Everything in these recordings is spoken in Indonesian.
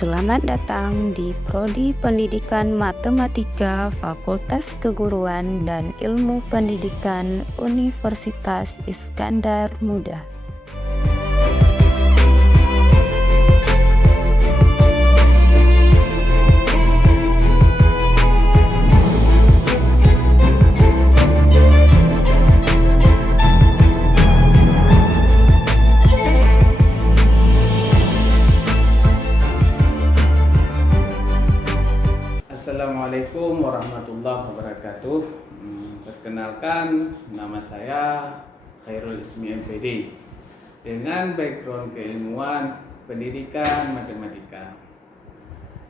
Selamat datang di Prodi Pendidikan Matematika Fakultas Keguruan dan Ilmu Pendidikan Universitas Iskandar Muda. Assalamualaikum warahmatullahi wabarakatuh. Perkenalkan, nama saya Khairul Ismi MPD dengan background keilmuan pendidikan matematika.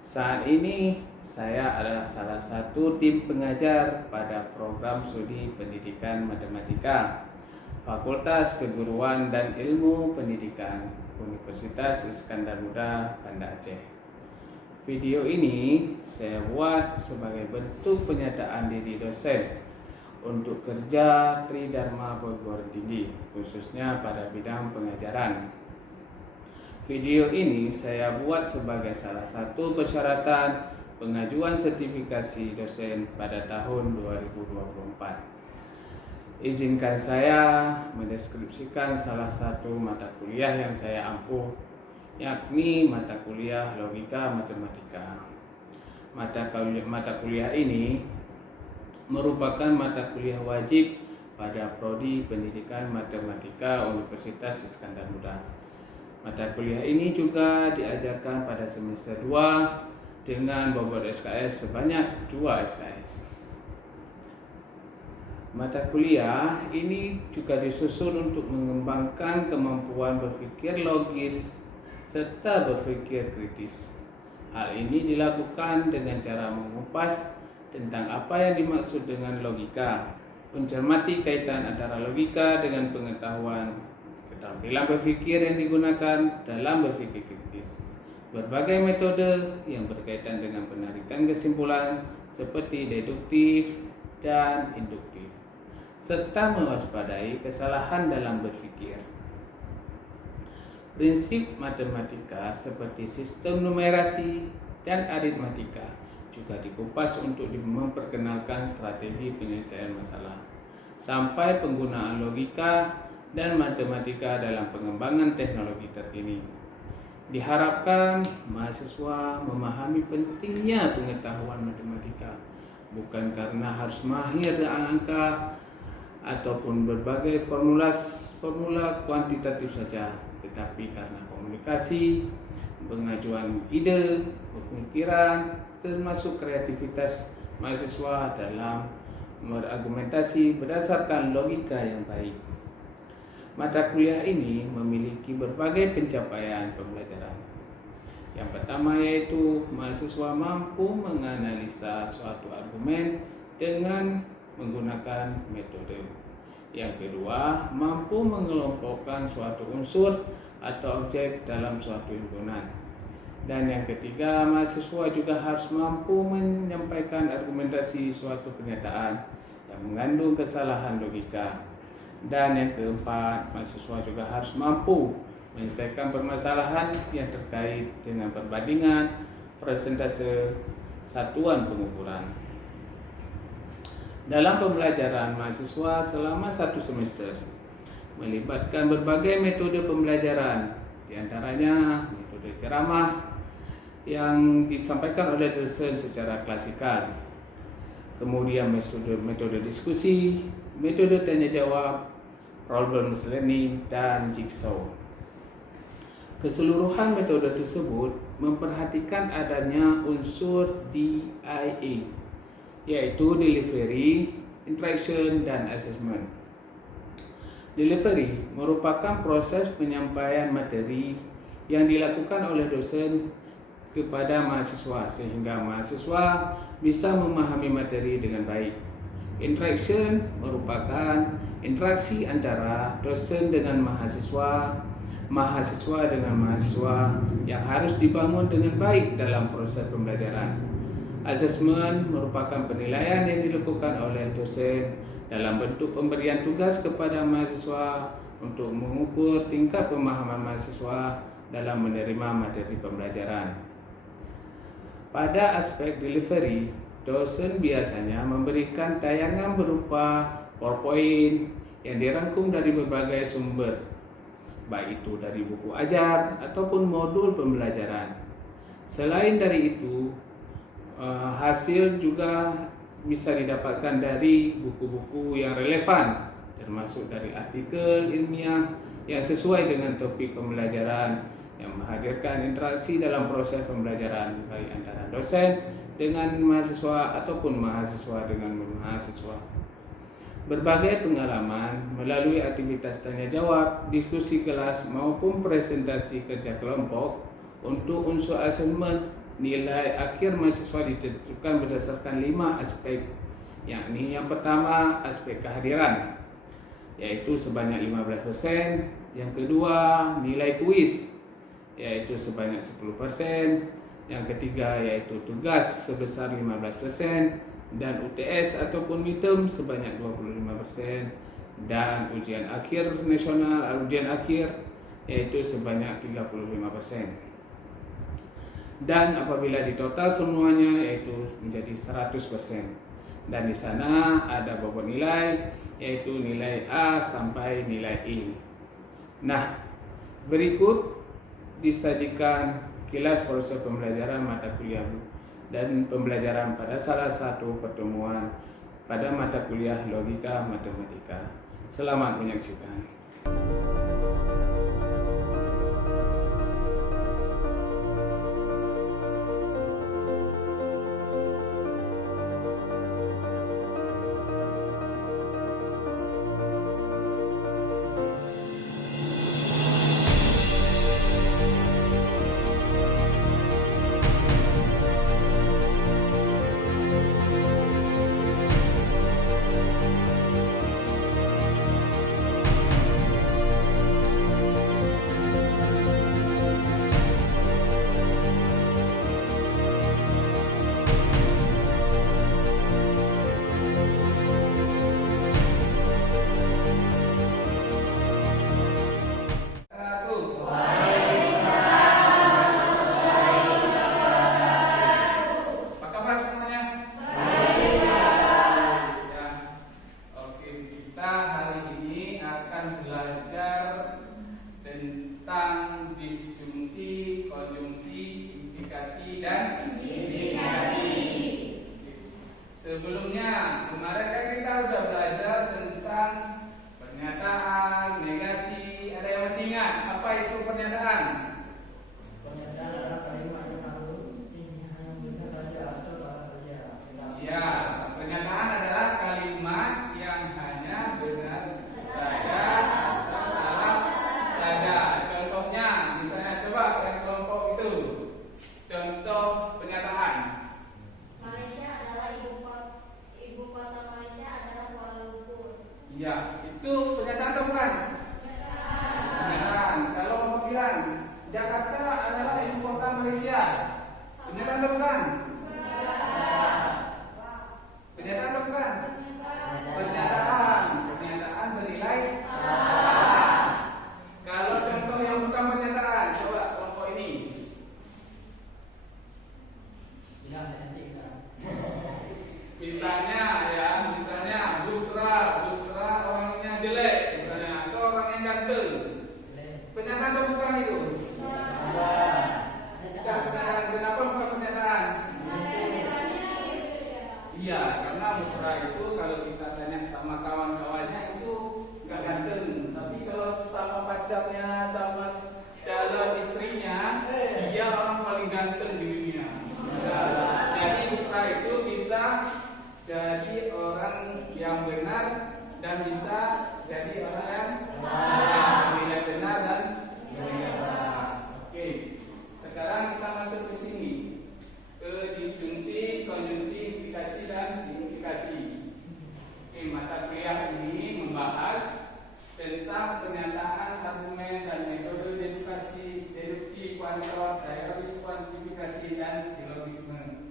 Saat ini saya adalah salah satu tim pengajar pada program studi pendidikan matematika Fakultas Keguruan dan Ilmu Pendidikan Universitas Iskandar Muda, Banda Aceh. Video ini saya buat sebagai bentuk penyataan diri dosen untuk kerja Tridharma perguruan tinggi, khususnya pada bidang pengajaran. Video ini saya buat sebagai salah satu persyaratan pengajuan sertifikasi dosen pada tahun 2024. Izinkan saya mendeskripsikan salah satu mata kuliah yang saya ampuh, yakni mata kuliah logika matematika. Mata kuliah ini merupakan mata kuliah wajib pada Prodi Pendidikan Matematika Universitas Iskandar Muda. Mata kuliah ini juga diajarkan pada semester 2 dengan bobot SKS sebanyak 2 SKS. Mata kuliah ini juga disusun untuk mengembangkan kemampuan berpikir logis serta berpikir kritis. Hal ini dilakukan dengan cara mengupas tentang apa yang dimaksud dengan logika, mencermati kaitan antara logika dengan pengetahuan, keterampilan berpikir yang digunakan dalam berpikir kritis, berbagai metode yang berkaitan dengan penarikan kesimpulan seperti deduktif dan induktif, serta mewaspadai kesalahan dalam berpikir. Prinsip matematika seperti sistem numerasi dan aritmatika juga dikupas untuk memperkenalkan strategi penyelesaian masalah, sampai penggunaan logika dan matematika dalam pengembangan teknologi terkini. Diharapkan mahasiswa memahami pentingnya pengetahuan matematika, bukan karena harus mahir dengan angka ataupun berbagai formula kuantitatif saja, tetapi karena komunikasi, pengajuan ide, pemikiran, termasuk kreativitas mahasiswa dalam berargumentasi berdasarkan logika yang baik. Mata kuliah ini memiliki berbagai pencapaian pembelajaran. Yang pertama yaitu mahasiswa mampu menganalisa suatu argumen dengan menggunakan metode. Yang kedua, mampu mengelompokkan suatu unsur atau objek dalam suatu himpunan. Dan yang ketiga, mahasiswa juga harus mampu menyampaikan argumentasi suatu pernyataan yang mengandung kesalahan logika. Dan yang keempat, mahasiswa juga harus mampu menyelesaikan permasalahan yang terkait dengan perbandingan persentase satuan pengukuran. Dalam pembelajaran mahasiswa selama 1 semester melibatkan berbagai metode pembelajaran, diantaranya metode ceramah yang disampaikan oleh dosen secara klasikal, kemudian metode diskusi, metode tanya jawab, problem learning, dan jigsaw. Keseluruhan metode tersebut memperhatikan adanya unsur DIA, yaitu delivery, interaction, dan assessment. Delivery merupakan proses penyampaian materi yang dilakukan oleh dosen kepada mahasiswa sehingga mahasiswa bisa memahami materi dengan baik. Interaction merupakan interaksi antara dosen dengan mahasiswa, mahasiswa dengan mahasiswa yang harus dibangun dengan baik dalam proses pembelajaran. Assessment merupakan penilaian yang dilakukan oleh dosen dalam bentuk pemberian tugas kepada mahasiswa untuk mengukur tingkat pemahaman mahasiswa dalam menerima materi pembelajaran. Pada aspek delivery, dosen biasanya memberikan tayangan berupa PowerPoint yang dirangkum dari berbagai sumber, baik itu dari buku ajar ataupun modul pembelajaran. Selain dari itu, hasil juga bisa didapatkan dari buku-buku yang relevan, termasuk dari artikel ilmiah yang sesuai dengan topik pembelajaran, yang menghadirkan interaksi dalam proses pembelajaran baik antara dosen dengan mahasiswa ataupun mahasiswa dengan mahasiswa. Berbagai pengalaman melalui aktivitas tanya jawab, diskusi kelas maupun presentasi kerja kelompok untuk unsur asesmen nilai akhir mahasiswa ditentukan berdasarkan 5 aspek, yakni yang pertama aspek kehadiran, yaitu sebanyak 15%, yang kedua nilai kuis, yaitu sebanyak 10%, yang ketiga yaitu tugas sebesar 15%, dan UTS ataupun midterm sebanyak 25%, dan ujian akhir nasional, ujian akhir yaitu sebanyak 35%. Dan apabila ditotal semuanya yaitu menjadi 100%. Dan di sana ada bobot nilai yaitu nilai A sampai nilai I. Nah, berikut disajikan kilas proses pembelajaran mata kuliah dan pembelajaran pada salah satu pertemuan pada mata kuliah logika matematika. Selamat menyaksikan. Sebelumnya, kemarin kan kita udah belajar tentang pernyataan, negasi. Ada yang masih ingat apa itu pernyataan? Pernyataan adalah kalimat yang harus yang benar saja atau salah saja. Ya, pernyataan adalah kalimat yang hanya benar saja atau salah saja. Contohnya, misalnya coba yang kelompok itu. Contoh pernyataan. Malaysia adalah ibu kota Malaysia adalah Kuala Lumpur. Ya, itu pernyataan atau bukan? Pernyataan. Kalau mau bilang Jakarta adalah ibu kota Malaysia, pernyataan atau bukan? Pernyataan atau bukan? Pernyataan. Pernyataan bernilai salah. Kalau contoh yang bukan pernyataan, coba kelompok ini. Misalnya Busra orangnya jelek, misalnya, atau orangnya ganteng. Pernyataan atau bukan itu? Kenapa bukan pernyataan? Iya, karena Busra itu kalau kita tanya sama kawan-kawannya itu nggak ganteng, tapi kalau sama pacarnya, sama calon istrinya, dia orang paling ganteng di dunia. Jadi Busra itu bisa jadi orang yang benar dan bisa jadi orang yang salah, nilai benar dan nilai salah. Oke, sekarang kita masuk ke sini, ke disjungsi, konjungsi, implikasi dan implikasi. Oke, mata kuliah ini membahas tentang pernyataan, argumen dan metode deduksi, kuantitas, teori kuantifikasi dan silogisme.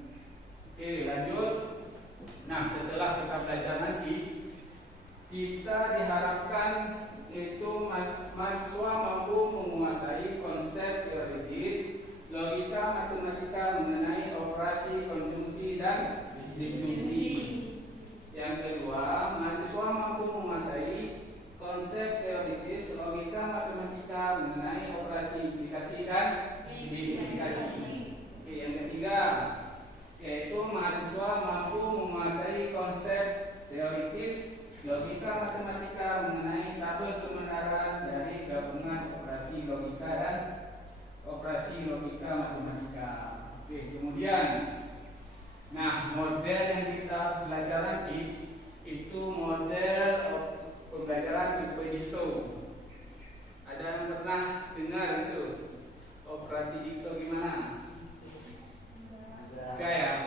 Oke, lanjut. Nah, setelah disjungsi. Yang kedua, mahasiswa mampu menguasai konsep teoritis logika matematika mengenai operasi implikasi dan identifikasi. Oke, yang ketiga, yaitu mahasiswa mampu menguasai konsep teoritis logika matematika mengenai tabel kebenaran dari gabungan operasi logika dan operasi logika matematika. Oke, kemudian, nah, model yang kita belajar nanti itu model pembelajaran tipe jigsaw. Ada yang pernah dengar itu operasi jigsaw gimana? Kayak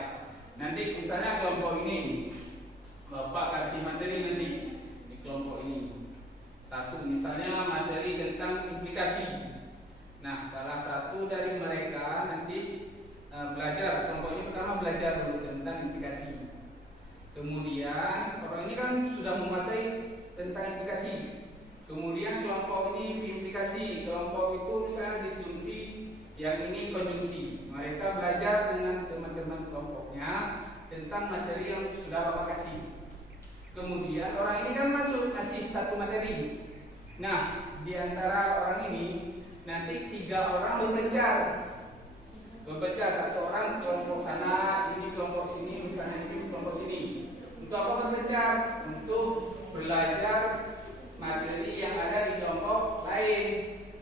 nanti misalnya kelompok ini, Bapak kasih materi nanti di kelompok ini. Satu misalnya materi tentang implikasi. Nah, salah satu dari mereka nanti belajar, kelompok ini pertama belajar dulu tentang implikasi. Kemudian orang ini kan sudah menguasai tentang implikasi. Kemudian kelompok ini implikasi, kelompok itu misalnya disjungsi, yang ini konjungsi. Mereka belajar dengan teman-teman kelompoknya tentang materi yang sudah Bapak kasih. Kemudian orang ini kan masuk kasih satu materi. Nah, di antara orang ini nanti 3 orang berpencar, satu orang kelompok sana, ini kelompok sini, misalnya ini kelompok sini. Untuk apa berpencar? Untuk belajar materi yang ada di kelompok lain.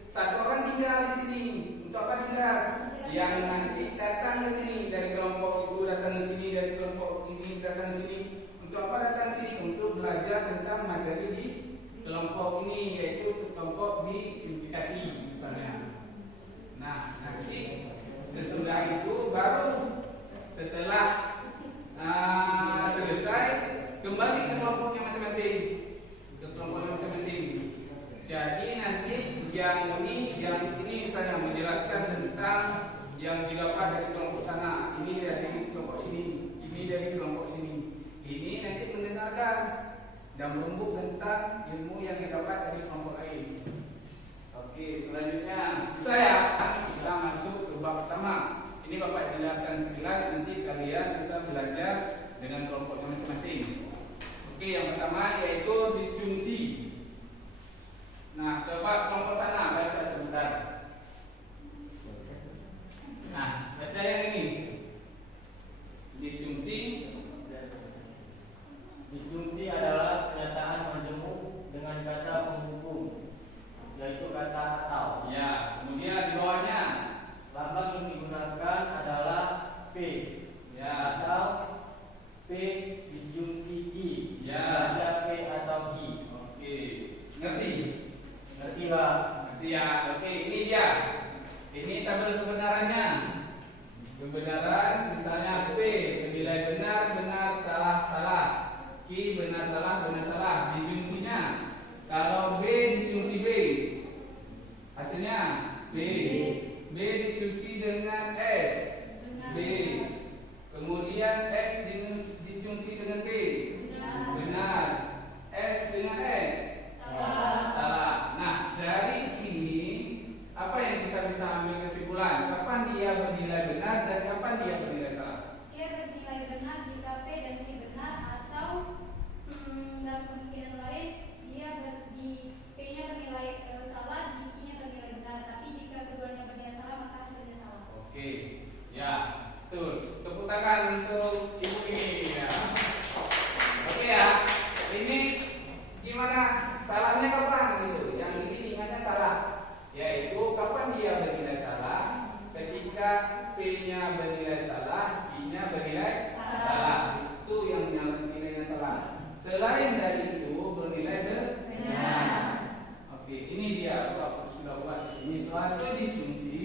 Satu orang tinggal di sini. Untuk apa tinggal? Yang nanti datang ke sini dari kelompok itu, datang ke sini dari kelompok ini, datang ke sini. Untuk apa datang ke sini? Untuk belajar tentang materi di kelompok ini, yaitu kelompok di implikasi misalnya. Nah, nanti sesudah itu baru setelah selesai kembali ke kelompoknya masing-masing, Jadi nanti yang ini misalnya menjelaskan tentang yang didapat dari kelompok sana, ini dari kelompok sini, ini dari kelompok sini. Ini nanti mendengarkan dan berembuk tentang ilmu yang didapat dari kelompok lain. Oke, selanjutnya kita masuk ke bab pertama. Ini Bapak jelaskan sekilas, nanti kalian bisa belajar dengan kelompoknya masing-masing. Oke, yang pertama yaitu disjungsi. Nah, coba kelompok sana baca sebentar. Nah, baca yang ini. Disjungsi. Disjungsi adalah pernyataan majemuk dengan kata penghubung, yaitu kata atau. Ya, kemudian di bawahnya Lambang yang digunakan adalah P, ya, atau P disjungsi I, ya, baca P atau I. Oke, ngerti? Ngerti Pak? Ngerti ya. Oke, ini dia. Ini tabel kebenarannya. Kebenaran misalnya P bernilai benar, benar, salah, salah. Q benar, salah, benar, salah. Disjungsinya kalau B disjungsi B, hasilnya B. B disjungsi dengan S, B. Kemudian S disjungsi dengan P, benar. S dengan S, salah. Nah, dari ini apa yang kita bisa ambil kesimpulan? Kapan dia bernilai benar dan kapan dia bernilai salah? Dia bernilai benar jika P dan Q benar, atau dalam kemungkinan lain dia P-nya bernilai salah, di Q-nya bernilai benar. Tapi jika keduanya bernilai salah, maka hasilnya salah. Oke, ya, tuh tepuk tangan untuk ibu ini. Ya. Oke ya, ini gimana? Salahnya kapan gitu? Yang ini ingatnya salah, yaitu kapan dia bernilai salah? Ketika P-nya bernilai salah, I-nya bernilai salah. Itu yang nilainya salah. Selain dari itu bernilai benar. Oke, ini dia Bapak sudah buat ini. Suatu disjungsi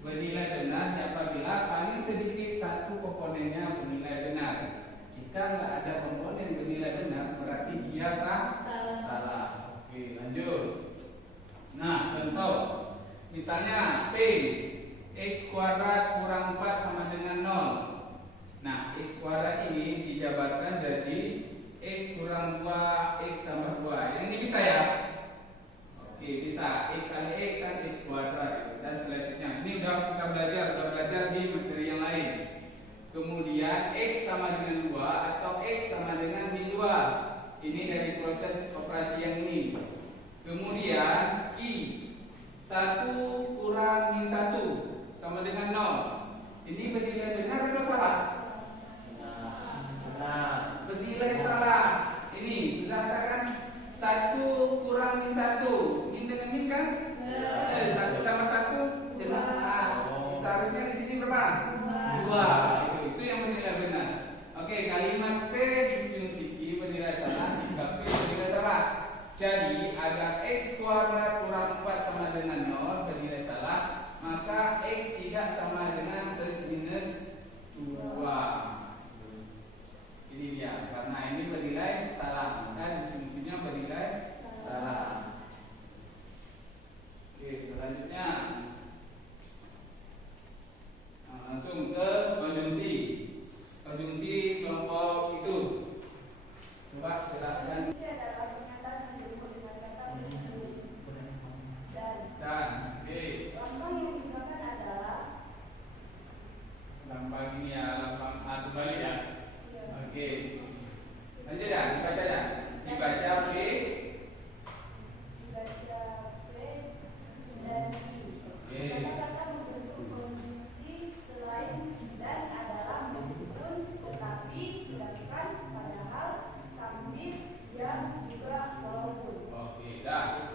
bernilai benar apabila paling sedikit satu komponennya bernilai benar. Jika nggak ada komponen bernilai benar, berarti dia salah. Oke, lanjut. Nah, contoh misalnya P X kuadrat kurang 4 sama dengan 0. Nah, X kuadrat ini dijabarkan jadi X kurang 2 X tambah 2. Ini bisa ya? Oke, bisa. X kali X kan X kuadrat dan selanjutnya. Ini udah kita belajar di materi yang lain. Kemudian X sama dengan 2 proses operasi yang ini. Kemudian Q 1 kurang min 1 sama dengan 0. Ini bernilai benar atau salah? Benar. Bernilai salah. Ini sudah ada kan? 1 kurang min 1. Min dengan min kan? 1 tambah 1 benar. Seharusnya di sini berapa? 2. Itu yang bernilai benar. Oke, kalimat P disjungsi Q bernilai salah jika P bernilai salah. Jadi agar X kuadrat kurang 4 sama dengan 0 bernilai salah, maka X tidak sama dengan plus minus 2. Ini dia, karena ini bernilai salah, maka disjungsinya bernilai salah. Oke, selanjutnya langsung ke konjungsi. Konjungsi kelompok itu. Coba silakan. Dan Lambang yang digunakan adalah lambang ini ya, lambang kembali ya. Oke. Lanjut ya, dibaca ya. Dibaca P dan Q. Oke. Kata-kata membentuk konjungsi selain dan adalah meskipun, tetapi, sedangkan, padahal, sambil, yang, juga, walaupun. Oke, dah.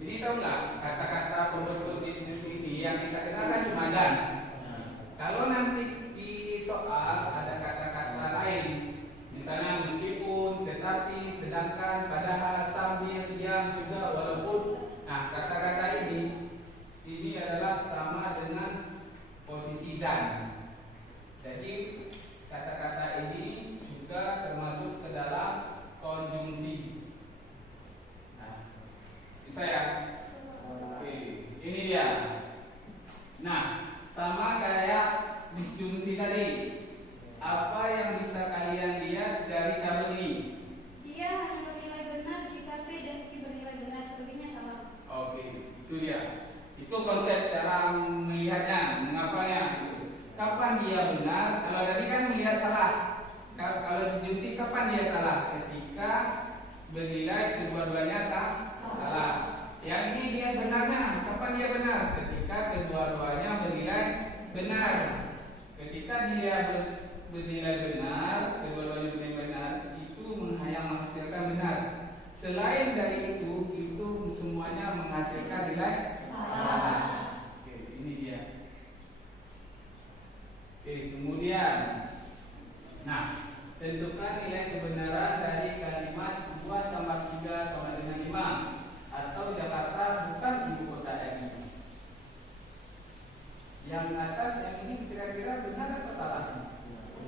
Jadi tahu nggak kata-kata pembentuk disjungsi ini yang kita kenal kan cuma dan. Kalau nanti di soal ada kata-kata lain, misalnya meskipun, tetapi, sedangkan, padahal, sambil, yang, juga, walaupun. Nah, kata-kata ini adalah sama dengan posisi dan. Jadi kata-kata ini juga termasuk ke dalam konjungsi. Nah, bisa ya? Oke, ini dia. Nah, sama kayak disjungsi tadi. Apa yang bisa kalian lihat dari tabel ini? Dia hanya bernilai benar jika P dan Q bernilai benar, selebihnya salah. Oke, itu dia. Itu konsep cara melihatnya, menghafalnya. Kapan dia benar? Kalau tadi kan melihat salah. Kalau disjungsi kapan dia salah? Ketika bernilai kedua-duanya salah. Yang ini dia benarnya. Kapan dia benar? Ketika kedua-duanya bernilai benar. Ketika dia bernilai benar, kedua-duanya bernilai benar, itu menghasilkan benar. Selain dari itu semuanya menghasilkan nilai salah. Oke, ini dia. Oke, kemudian, nah, tentukan nilai kebenaran dari kalimat 2 tambah 3 sama dengan 5 atau Jakarta bukan ibu kota RI. Yang atas yang ini kira-kira benar atau salah?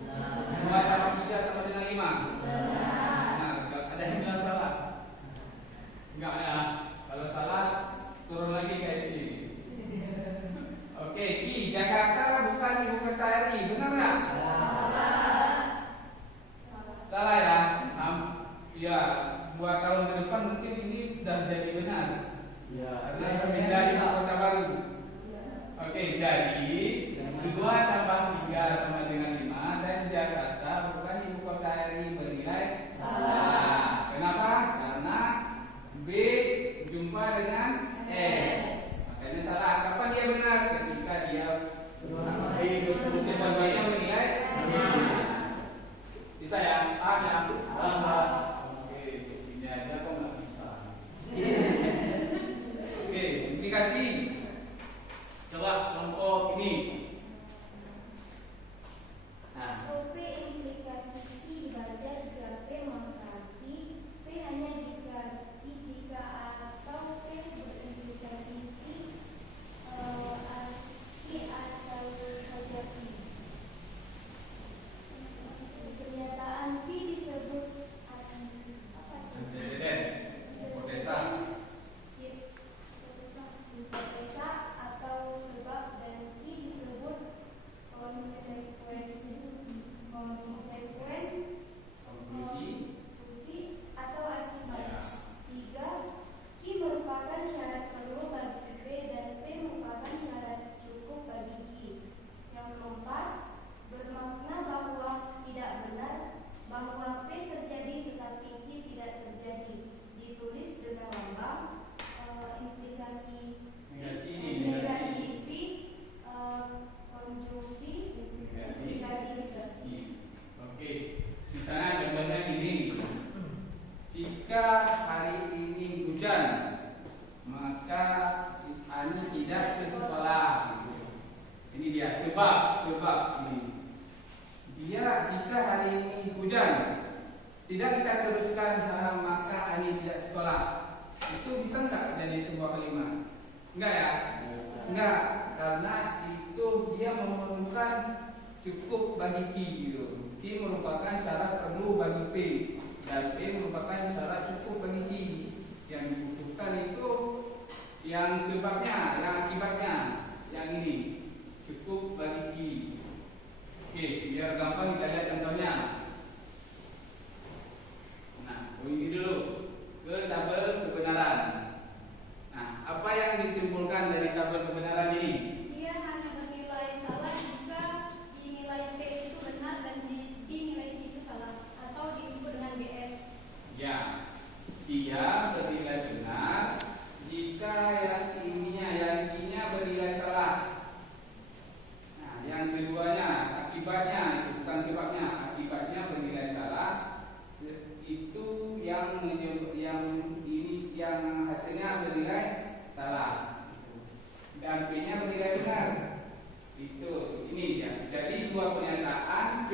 2 tambah 3 sama dengan 5. Benar. Ada yang bilang salah? Enggak ya. Kalau salah turun lagi ke sini. Oke, Ki, Jakarta bukan ibu kota RI, benar nggak? Salah ya. Ya, 2 tahun ke depan mungkin ini sudah jadi benar. Ya, Karena pindah ibu kota baru. Oke, jadi 2 tambah 3 sama dengan 5 dan Jakarta bukan ibu kota RI bernilai salah. Kenapa? Karena B jumpa dengan S. Makanya salah. Kapan dia benar? Ketika dia kedua-duanya bernilai bisa ya? Paham ya? Paham. Oke, ini aja kok nggak bisa. Oke, implikasi. Coba kelompok ini. Nah, P implikasi Q dibaca jika P mengkali P hanya jika atau P berimplikasi Q asal saja Q. Pernyataan Q disebut presiden, hipotesa. hipotesa atau sebab, dan Q disebut tidak kita teruskan maka Ani tidak sekolah, itu bisa nggak jadi sebuah kalimat? Enggak ya? Enggak, karena itu dia memerlukan cukup bagi Q gitu. Q merupakan syarat perlu bagi P, dan P merupakan syarat cukup bagi Q. Yang dibutuhkan itu yang sebabnya, yang akibatnya, yang ini cukup bagi Q. Oke, biar gampang kita lihat contohnya. Nah, ini dulu ke tabel kebenaran. Nah, apa yang disimpulkan dari tabel kebenaran ini? Dia hanya bernilai salah jika dinilai P itu benar dan dinilai Q itu salah, atau disebut dengan BS. Ya, dia bernilai benar jika yang ininya bernilai salah. Nah, yang keduanya akibatnya, itu bukan sebabnya, akibatnya bernilai salah. Itu yang hasilnya bernilai salah, dan P-nya bernilai benar. Itu ini ya. Jadi dua pernyataan P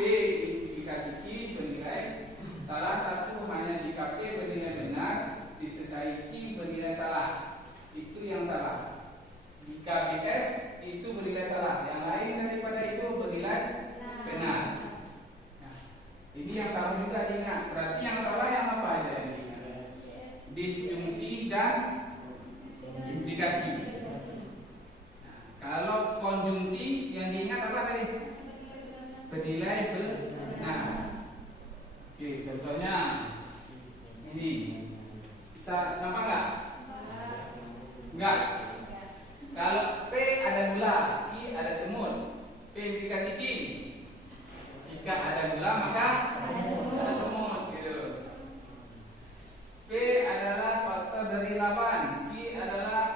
dikasih Q bernilai salah satu hanya jika P bernilai benar disertai Q bernilai salah. Itu yang salah. Jika BS itu bernilai salah, yang lain daripada itu bernilai benar. Nah, ini yang salah juga diingat. Berarti yang salah yang apa aja ini? Disjungsi dan implikasi. Nah, kalau konjungsi yang diingat apa tadi? Bernilai benar. Oke, contohnya ini bisa nampak nggak? Enggak. Kalau P ada gula, Q ada semut. P implikasi Q. Jika ada gula maka ada semut. Gitu. P adalah faktor dari 8, Q adalah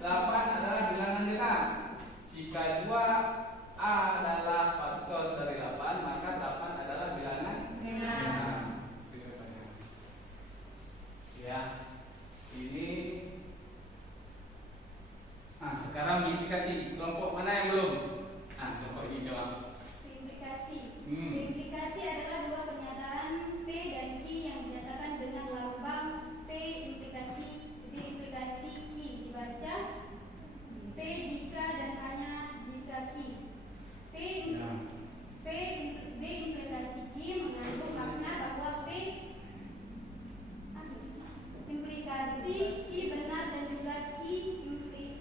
8 adalah bilangan genap. Jika 2A adalah faktor dari 8, maka 8 adalah bilangan genap. Ya, ini. Nah, sekarang implikasi kelompok mana yang belum? Nah, kelompok ini jawab. Implikasi. Implikasi adalah dua pernyataan P dan Q yang dinyatakan dengan lambang P implikasi Q. Dibaca P jika dan hanya jika Q. P implikasi Q mengandung makna bahwa P implikasi Q benar dan juga Q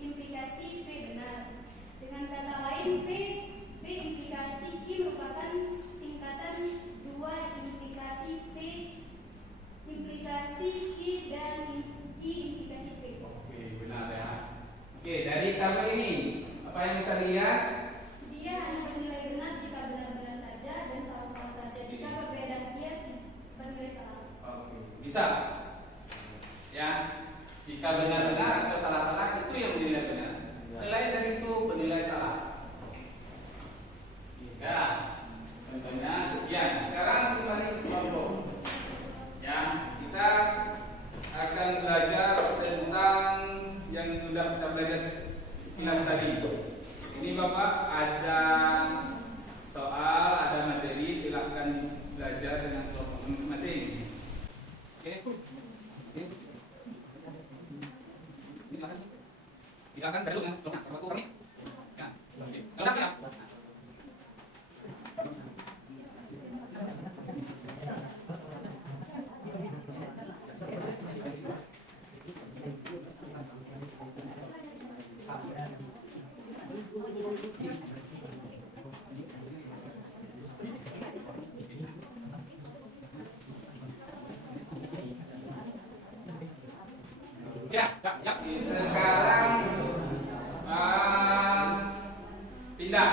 implikasi P benar. Dengan kata lain, P implikasi Q merupakan tingkatan dua implikasi P implikasi Q dan Q implikasi P. Oke, benar ya. Oke, dari tabel ini apa yang bisa dilihat? Dia hanya bernilai benar jika benar-benar saja dan salah-salah saja jika perbedaan dia bernilai salah. Oke, bisa. Ya, jika benar-benar atau salah-salah itu yang bernilai benar. Selain dari itu bernilai salah. Ya, contohnya sekian. Sekarang kembali ke kelompok. Ya, kita akan belajar tentang yang sudah kita belajar sekilas tadi. Ini Bapak ada soal, ada materi, silakan belajar dengan kelompok masing-masing. Oke. Silakan dulu ya, waktu kami. Ya, lengkap ya. Ya. Sekarang pindah.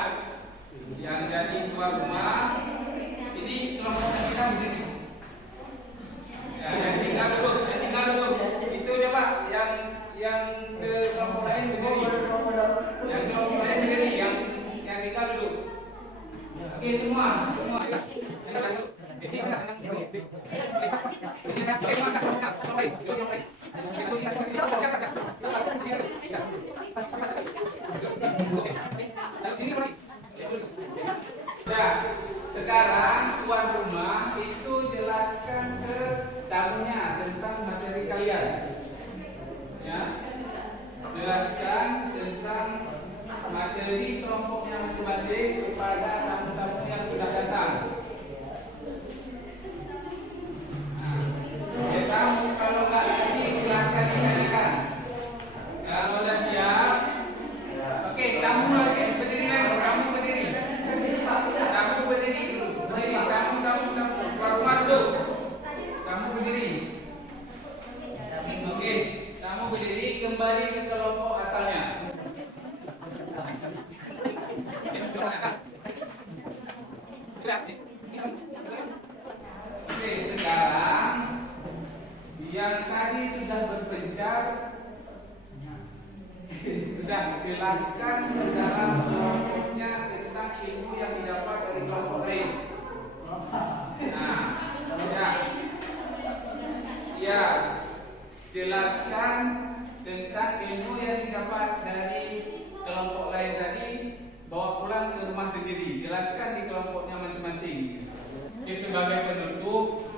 materi kelompoknya masing-masing kepada tamu-tamu yang sudah datang. Ya, kamu kalau nggak lagi silahkan ditanyakan. Kalau udah siap, oke, kamu lagi berdiri lagi, kamu berdiri dulu, berdiri, kamu, keluar dulu, kamu berdiri. Oke, kamu berdiri kembali ke kelompok asalnya. Oke, sekarang yang tadi sudah berpencar sudah jelaskan ke dalam kelompoknya tentang ilmu yang didapat dari kelompok lain. Nah, ya, jelaskan tentang ilmu yang didapat dari kelompok lain tadi, bawa pulang ke rumah sendiri. Jelaskan di kelompoknya masing-masing. Oke, sebagai penutup,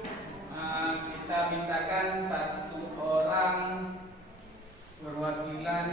kita mintakan satu orang perwakilan